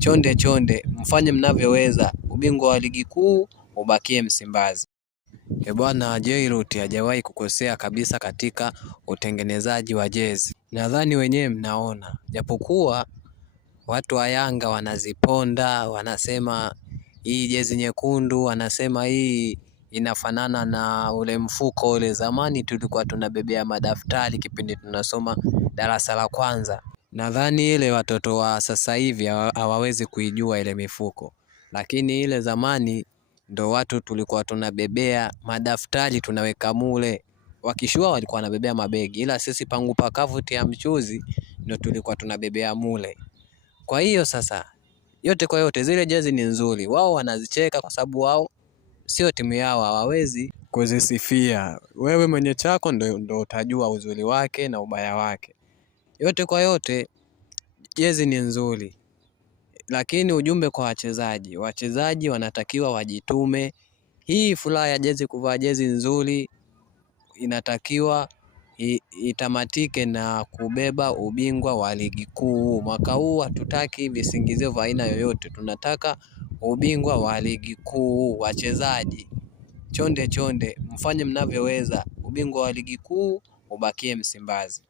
Chonde chonde, mfanye mnavyoweza, ubingwa wa ligi kuu ubakie Msimbazi. Bwana Jairut hajawahi kukosea kabisa katika utengenezaji wa jezi. Nadhani wenyewe mnaona, japokuwa watu wa Yanga wanaziponda, wanasema hii jezi nyekundu, wanasema hii inafanana na ule mfuko ule zamani tulikuwa tunabebea madaftari kipindi tunasoma darasa la kwanza. Nadhani ile watoto wa sasa hivi hawawezi kuijua ile mifuko, lakini ile zamani ndo watu tulikuwa tunabebea madaftari tunaweka mule. Wakishua walikuwa wanabebea mabegi, ila sisi pangu pakavu tia mchuzi ndo tulikuwa tunabebea mule. Kwa hiyo sasa, yote kwa yote zile jezi ni nzuri. Wao wanazicheka kwa sababu wao sio timu yao, hawawezi kuzisifia. Wewe mwenye chako ndo utajua uzuri wake na ubaya wake. Yote kwa yote jezi ni nzuri, lakini ujumbe kwa wachezaji. Wachezaji wanatakiwa wajitume. Hii furaha ya jezi, kuvaa jezi nzuri, inatakiwa itamatike na kubeba ubingwa wa ligi kuu. Mwaka huu hatutaki visingizio vya aina yoyote, tunataka ubingwa wa ligi kuu. Wachezaji, chonde chonde, mfanye mnavyoweza, ubingwa wa ligi kuu ubakie Msimbazi.